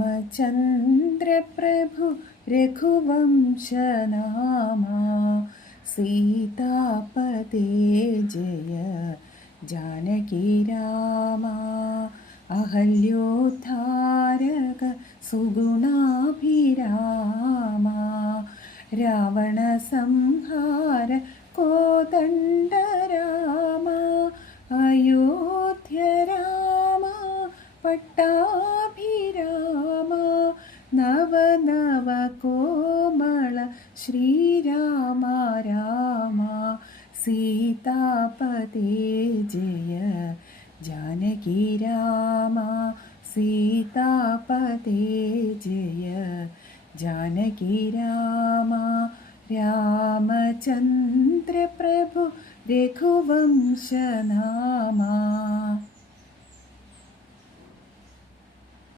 രാമചന്ദ്ര പ്രഭു രഘുവംശനാമാ സീതാപതേ ജയ ജാനകി രാമ അഹല്യോദ്ധാരക സുഗുണാഭിരാമ രാവണ സംഹാര കോദണ്ഡ രാമ അയോധ്യ രാമ പട്ടാഭിരാമ നവ നവ കോമള ശ്രീരാമ രാമ സീതാപതേ ജയ ജാനകി രാമ സീതാപതേ ജയ ജാനകി രാമ രാമചന്ദ്ര പ്രഭു രഘുവംശനാമാ